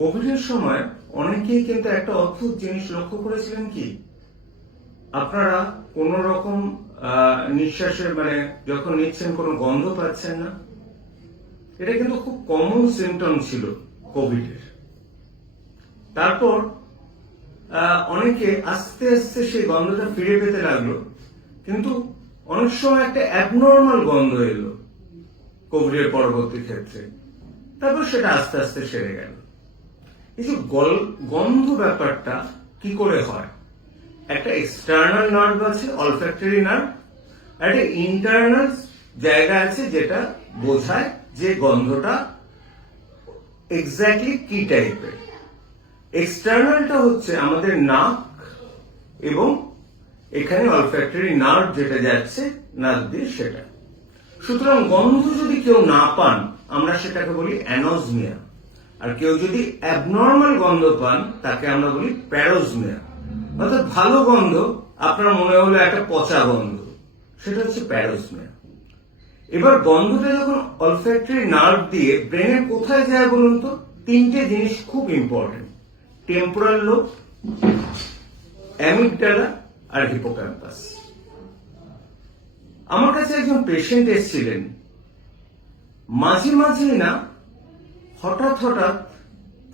কোভিডের সময় অনেকেই কিন্তু একটা অদ্ভুত জিনিস লক্ষ্য করেছিলেন কি, আপনারা কোন রকম নিঃশ্বাসের যখন নিচ্ছেন কোনো গন্ধ পাচ্ছেন না। এটা কিন্তু খুব কমন সিমটম ছিল কোভিডের। তারপর অনেকে আস্তে আস্তে সেই গন্ধটা ফিরে পেতে লাগলো, কিন্তু অনেক সময় একটা অ্যাবনর্মাল গন্ধ এলো কোভিডের পরবর্তী ক্ষেত্রে। তারপর সেটা আস্তে আস্তে সেরে গেল। এই যে গন্ধ ব্যাপারটা কি করে হয়, একটা এক্সটার্নাল নার্ভ আছে, অলফ্যাক্টরি নার্ভ, একটা ইন্টারনাল জায়গা আছে যেটা বোঝায় যে গন্ধটা এক্স্যাক্টলি কি টাইপের। এক্সটার্নালটা হচ্ছে আমাদের নাক এবং এখানে অলফ্যাক্টরি নার্ভ যেটা যাচ্ছে নাক দিয়ে সেটা। সুতরাং গন্ধ যদি কেউ না পান আমরা সেটাকে বলি অ্যানোজমিয়া, আর কেউ যদি অ্যাবনর্মাল গন্ধ পান তাকে আমরা বলি প্যারোজমিয়া। অর্থাৎ ভালো গন্ধ আপনার মনে হলো একটা পচা গন্ধ, সেটা হচ্ছে প্যারোজমিয়া। এবার গন্ধটা যখন অলফ্যাক্টরি নার্ভ দিয়ে ব্রেনে কোথায় যায় বলুন তো? তিনটে জিনিস খুব ইম্পর্টেন্ট: টেম্পোরাল লোব, অ্যামিগডালা আর হিপোক্যাম্পাস। আমার কাছে একজন পেশেন্ট এসেছিলেন, মাঝে মাঝেই না হঠাৎ হঠাৎ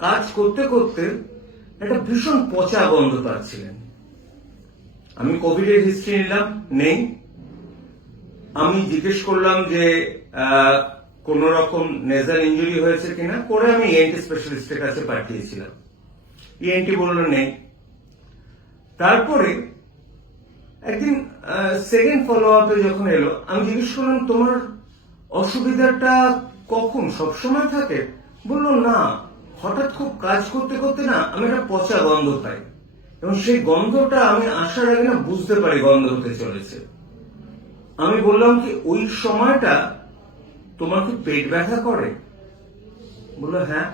কাজ করতে করতে একটা ভীষণ পচা গন্ধ পাচ্ছিলেন। আমি কোভিডের হিস্ট্রি নিলাম, নেই। আমি জিজ্ঞেস করলাম যে কোন রকম নেজাল ইঞ্জুরি হয়েছে কিনা, করে আমি ইএনটি স্পেশালিস্টের কাছে পাঠিয়েছিলাম। ইএনটি বলল নেই। তারপরে একদিন সেকেন্ড ফলো আপে যখন এলো, আমি জিজ্ঞেস করলাম তোমার অসুবিধাটা কখন, সবসময় থাকে? বললো না, হঠাৎ খুব কাজ করতে করতে না আমি একটা পচা গন্ধ পাই, এবং সেই গন্ধটা আমি আসার আগে না বুঝতে পারি গন্ধ হতে চলেছে। আমি বললাম কি ওই সময়টা তোমার কি পেট ব্যথা করে? বললো হ্যাঁ।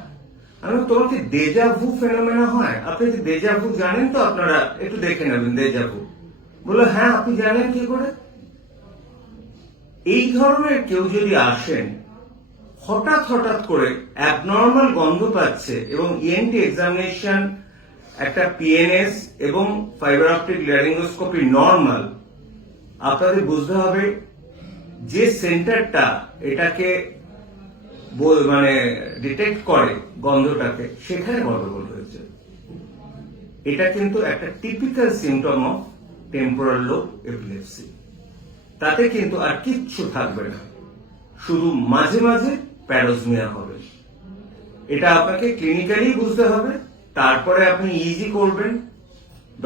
আমি তোমার কি দেজা ভু ফেনোমেনা হয়? আপনি কি দেজা ভু জানেন তো? আপনারা একটু দেখে নেবেন দেজা ভু। বললো হ্যাঁ। আপনি জানেন কি করে? এই ধরনের কেউ যদি আসেন, হঠাৎ হঠাৎ করে অ্যাবনর্মাল গন্ধ পাচ্ছে এবং ইএনটি এক্সামিনেশন একটা পিএনএস এবং ফাইবার অপটিক ল্যারিঙ্গোস্কোপি নর্মাল, আপনাদের বুঝতে হবে যে সেন্টারটা এটাকে ডিটেক্ট করে গন্ধটাকে, সেখানে গন্ডগোল হয়েছে। এটা কিন্তু একটা typical symptom of temporal lobe epilepsy. তাতে কিন্তু আর কিচ্ছু থাকবে না, শুধু মাঝে মাঝে প্যারোজমিয়া হবে। এটা আপনাকে ক্লিনিক্যালি বুঝতে হবে, তারপরে আপনি ইজি করবেন।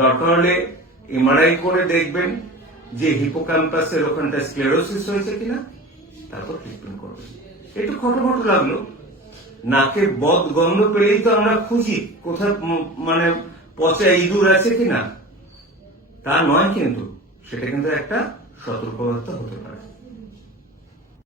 দরকার হলে এমআরআই করে দেখবেন যে হিপোক্যাম্পাসের ওখানটা স্ক্লেরোসিস হয়েছে কিনা, তারপর ট্রিটমেন্ট করবেন। একটু খটোমটো লাগলো, নাকের বদ গন্ধ পেলেই তো আমরা খুঁজি কোথায় পচা ইঁদুর আছে কিনা, তা নয়, কিন্তু সেটা কিন্তু একটা সতর্কবার্তা হতে পারে।